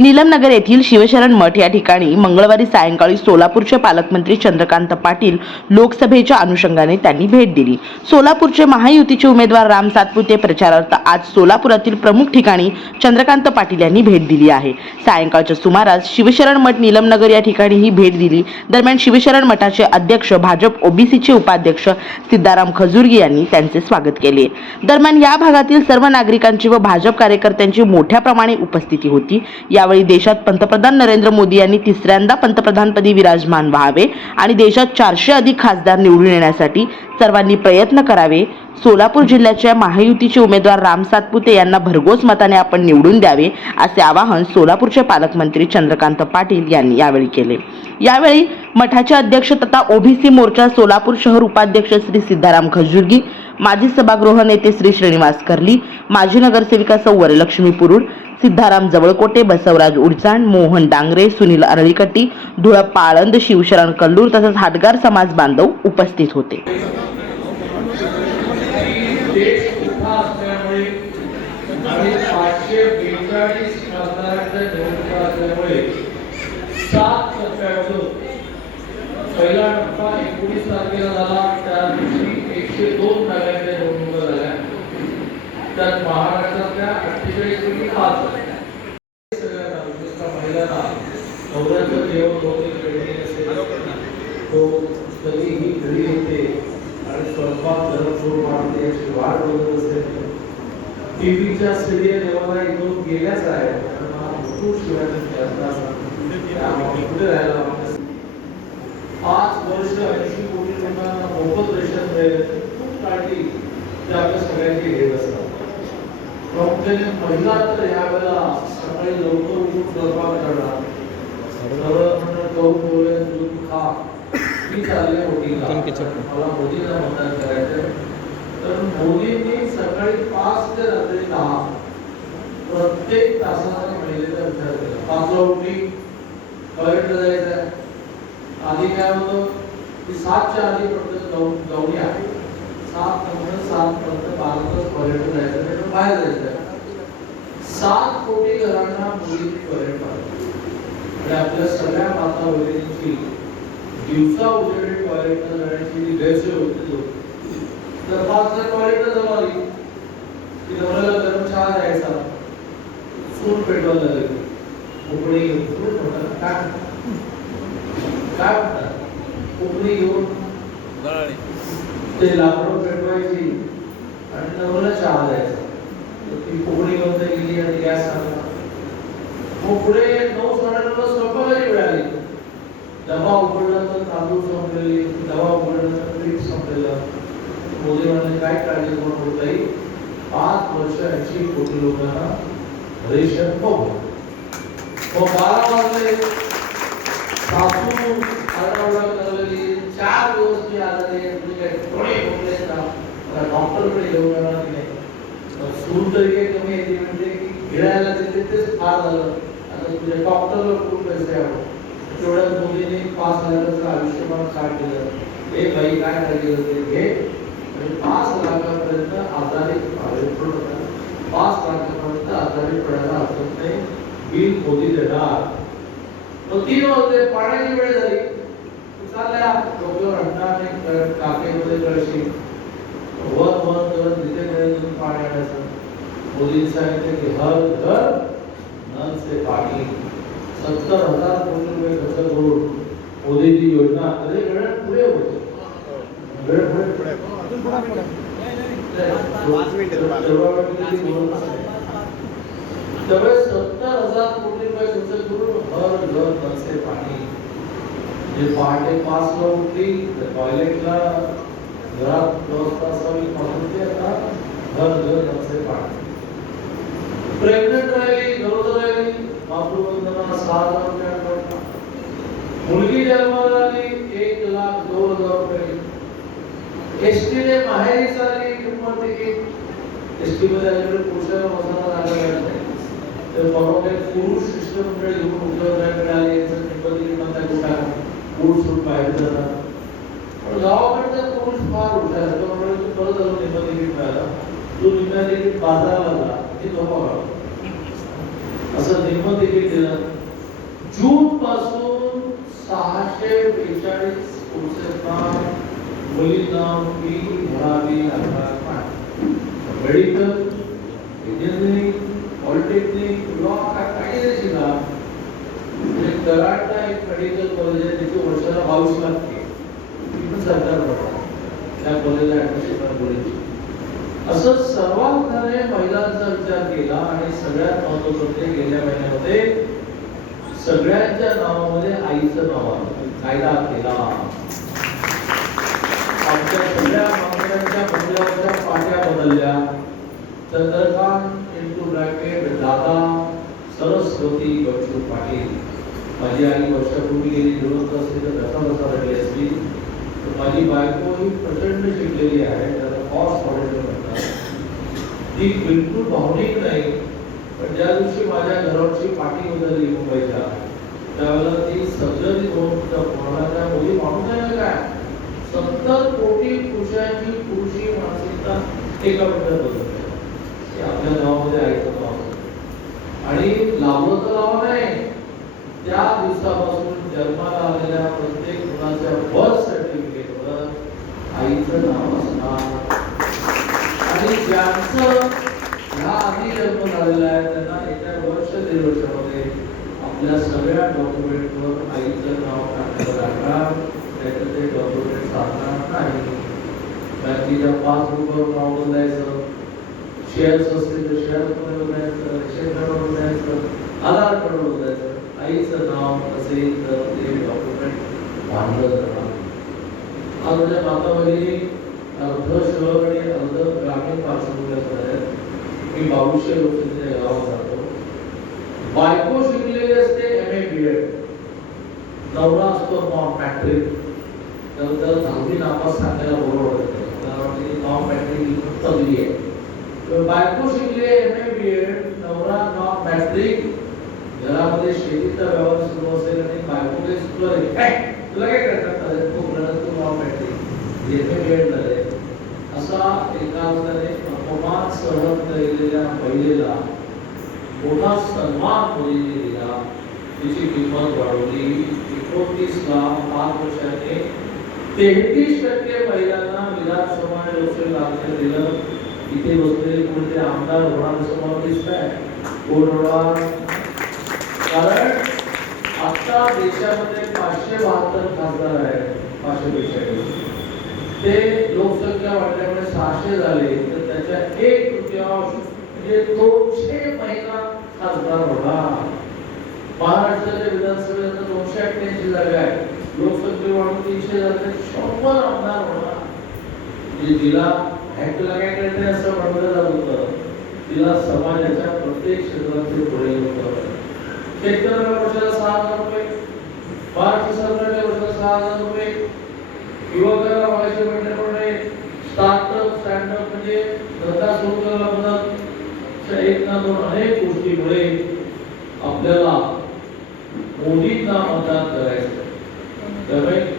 नीलमनगर येथील शिवशरण मठ या ठिकाणी मंगळवारी सायंकाळी सोलापूरचे पालकमंत्री चंद्रकांत पाटील लोकसभेच्या अनुषंगाने त्यांनी भेट दिली. सोलापूरचे महायुतीचे उमेदवार राम सातपुते प्रचारार्थ आज सोलापुरातील प्रमुख ठिकाणी चंद्रकांत पाटील यांनी भेट दिली आहे. सायंकाळच्या सुमारास शिवशरण मठ नीलमनगर या ठिकाणी ही भेट दिली. दरम्यान शिवशरण मठाचे अध्यक्ष भाजप ओबीसीचे उपाध्यक्ष सिद्धाराम खजुर्गी यांनी त्यांचे स्वागत केले. दरम्यान या भागातील सर्व नागरिकांची व भाजप कार्यकर्त्यांची मोठ्या प्रमाणे उपस्थिती होती. या यावेळी देशात पंतप्रधान नरेंद्र मोदी यांनी तिसऱ्यांदा पंतप्रधानपदी विराजमान व्हावे आणि देशात चारशे अधिक खासदार निवडून येण्यासाठी सर्वांनी प्रयत्न करावे. सोलापूर जिल्ह्याच्या महायुतीचे उमेदवार राम सातपुते यांना भरघोस मताने आपण निवडून द्यावे असे आवाहन सोलापूरचे पालकमंत्री चंद्रकांत पाटील यांनी यावेळी केले. यावेळी मठाचे अध्यक्ष तथा ओबीसी मोर्चा सोलापूर शहर उपाध्यक्ष श्री सिद्धाराम खजुर्गी माजी सभागृह नेते श्री श्रीनिवास कर्ली माजी नगरसेविका सौ वरलक्ष्मी पुरुड सिद्धाराम जवळकोटे बसवराज उडचाण मोहन डांगरे सुनील अरळीकट्टी धुळप पाळंद शिवशरण कल्लूर तसंच हाटगार समाज बांधव उपस्थित होते. पहिला टप्पा एकोणीस तारखेला झाला. त्या दिवशी एकशे दोन जागांच्या निवडणुका झाल्या. त्यात महाराष्ट्र अठ्ठेचाळीस पैकी पाच झाल्या सगळ्यांना विशेषतः महिलांना नवऱ्याचं जेवण बहुतेक वेळी असेल तो कधीही घरी येते आणि स्वयंपाक गरम करून मारते याची वाट बघत असेल टीव्हीच्या सिरियल देवाला इथून गेल्याच आहे. पाच वर्ष ऐंशी कोटी लोकांना मोफत रेशन मिळेल. खूप काळजी ते आपल्या सगळ्यांची घेत असतात. प्रामुख्याने महिला तर ह्या वेळेला सकाळी लवकर उठून स्वयंपाक करणार. सगळं म्हणणं गहू पोहे दूध खा. चालले मला मोदीला मतदान करायचं तर मोदींनी सकाळी पाच ते रात्री दहा प्रत्येक तासाला महिलेचा विचार केला पाचला उठली टॉयलेटला जायचं आहे. आधी काय होतं की सातच्या आधी फक्त जाऊन जाऊन या सात नंतर सात पर्यंत बारातच टॉयलेटला जायचं नाही बाहेर जायचं आहे. सात कोटी घरांना मुलींनी टॉयलेट बांधलं आणि आपल्या सगळ्या माता भगिनींची दिवसा उजेडी टॉयलेटला जाण्याची जी गैरसोय होती होती. तर पाच टॉयलेटला जाऊन आली की नवऱ्याला गरम चहा द्यायचा सून पेटवायला लागली उकडी उकडी म्हणतात काय काय म्हणतात उकडी घेऊन ते लाकडं पेटवायची आणि नवऱ्याला चहा द्यायचा ती उकडी बंद केली आणि गॅस आणला मग पुढे नऊ साडेनऊला स्वयंपाकाची वेळ आली डबा उघडला तर तांदूळ संपलेले डबा उघडला तर पीठ म्हणाले काय काळजी करू नको ताई पाच वर्ष ऐंशी कोटी लोकांना रेशन मग बारा वाजले सासू आरडाओरडा करलेली चार दिवस मी आहे तुझे काय भरले का मला डॉक्टरकडे घेऊन जाणार की नाही सून तरी काही कमी येते म्हणजे की गिळायला देते तेच फार झालं आता तुझ्या डॉक्टरला खूप पैसे हवं तेवढ्या मुलीने पाच हजाराचं आयुष्यमान कार्ड दिलं हे बाई काय करायचं ते घे पाच लाखापर्यंत आजारी पाच लाखापर्यंत आजारी पडायला हरकत नाही. बिल मोदी देणार. मग तीन वाजले पाण्याची वेळ झाली. चालल्या डोक्यावर अंडा टाकेमध्ये कळशी वर वर करत तिथे मिळेल पाणी आणायचं. मोदींनी सांगितलं की हर घर नल से पाणी. सत्तर हजार कोटी रुपये खर्च करून मोदीची योजना तरी वेळ पुढे होते. वेळ पुढे. पाच मिनिटं. त्यावेळेस सत्तर हजार कोटी रुपये खर्च करून हर घर नल पाणी. जे पहाटे पाचला उठली तर टॉयलेटला घरात व्यवस्था असावी म्हणून ते आता घर घर नल से पाणी. प्रेग्नंट राहिली गरोदर राहिली मातृवंदना सहा हजार रुपये मुलगी जन्माला आली एक लाख दोन हजार रुपये. एस टी ने माहेरी चालली किंमत तिकीट एस टी मध्ये आल्याकडे पुरुषाला बसायला जागा नाही. तर परवा पुरुष शिष्टमंडळ घेऊन उद्योगाकडे आले यांचं किंमत तिकीट म्हणता कुठा पुरुष सूट बाहेर जातात पण गावाकडचा पुरुष फार हुशार तो तू परत जाऊन निम्म तिकीट मिळाला तो निम्म तिकीट बाजाराला जा हे झोपा असं नियम तिकीट दिलं जून पासून सहाशे बेचाळीस कोर्सेसना मुलींना फी भरावी लागणार मेडिकल इंजिनिअरिंग पॉलिटेक्निक लॉ काय काही नाही शिका म्हणजे कराडला एक मेडिकल कॉलेज आहे तिथे वर्षाला बावीस लाख फी तिथं सरकार भरणार त्या कॉलेजला ॲडमिशन मुलींची असं सर्वांनी महिलांचा विचार केला आणि सगळ्यात महत्वाचं म्हणजे गेल्या महिन्यामध्ये सगळ्यांच्या नावामध्ये आईचं नाव आलं कायदा केला आमच्या सगळ्या मागण्यांच्या बंगल्यावरच्या पाट्या बदलल्या. चंद्रकांत इंटू ब्रॅकेट दादा सरस्वती बच्चू पाटील. माझी आई वर्षापूर्वी गेली निवडणूक असली तर कसा बसा रडली असली तर माझी बायको ही प्रचंड शिकलेली आहे त्याला कॉस्ट ऑडिटर म्हणतात. ती बिलकुल भावनिक नाही पण ज्या दिवशी माझ्या घरावरची पाठी बदलली मुंबईच्या त्यावेळेला ती सर्जरी होऊन त्या कोणाच्या मुली माणूस आहे ना काय सत्तर कोटी पुरुषांची पुरुषी मानसिकता एका मिनिटात बदलते ते आपल्या गावामध्ये ऐकत आणि लावलं तर लावा नाही. त्या दिवसापासून जन्माला आलेल्या प्रत्येक मुलाच्या बर्थ सर्टिफिकेटवर आईचं नाव असणार. आणि ज्यांचं ह्या आधी जन्म झालेला आहे त्यांना येत्या वर्ष दीड वर्षामध्ये आपल्या सगळ्या डॉक्युमेंटवर आईचं नाव टाकलं लागणार. त्याचं ते डॉक्युमेंट साधणार नाही. बँकेच्या पासबुकवर नाव जायचं शेअर्स असतील तर शेअर्समध्ये बदलायचं रेशन कार्डवर बदलायचं आधार कार्डवर जायचं आईचं नाव असेल तर ते डॉक्युमेंट बांधलं जाणार आज माझ्या माता अर्ध शहर आणि अर्ध ग्रामीण पार्श्वभूमीवर आहेत मी बावीसशे लोकसंख्येच्या गावात जातो बायको शिकलेली असते एम ए बी एड नवरा असतो नॉन मॅट्रिक तर दहावी नापास सांगायला बरोबर वाटतं नॉन मॅट्रिक ही खूप चांगली आहे तर बायको शिकली एम ए बी एड नवरा नॉन मॅट्रिक घरामध्ये शेतीचा व्यवहार सुरू असेल आणि बायको काही सुरू आहे काय तुला काय अरे तो म्हणत तू non matric M A B Ed झाले असा एका अर्थाने अपमान सहन केलेल्या महिलेला मोठा सन्मान मुलीने दिला तिची किंमत वाढवली एकोणतीसला पाच वर्षाने तेहतीस टक्के महिलांना विधानसभा आणि लोकसभेत दिलं इथे बसलेले कोणते आमदार होणार समोर दिसत आहे कोण होणार कारण आता देशामध्ये पाचशे बहात्तर खासदार आहेत. पाचशे बेचाळीस. ते लोकसंख्या वाढल्यामुळे सहाशे झाले. तर त्याच्या एक तृतीयांश म्हणजे दोनशे महिला खासदार होणार. महाराष्ट्राच्या विधानसभेत दोनशे अठ्ठ्याऐंशी जागा आहे लोकसंख्या वाढून तीनशे झाले शंभर आमदार होणार म्हणजे जिला हॅकला काय असं म्हटलं जात होतं. तिला समाजाच्या प्रत्येक क्षेत्रात पुढे होतं शेतकऱ्याला वर्षाला सहा हजार रुपये महाराष्ट्र सरकारच्या वर्षाला सहा हजार रुपये युवकांना मागाशी म्हटल्याप्रमाणे स्टार्टअप स्टँडअप म्हणजे धंदा सुरू करायला मदत एक ना दोन अनेक गोष्टीमुळे आपल्याला मोदींना मतदान करायचं त्यामुळे कमळाला मत म्हणजे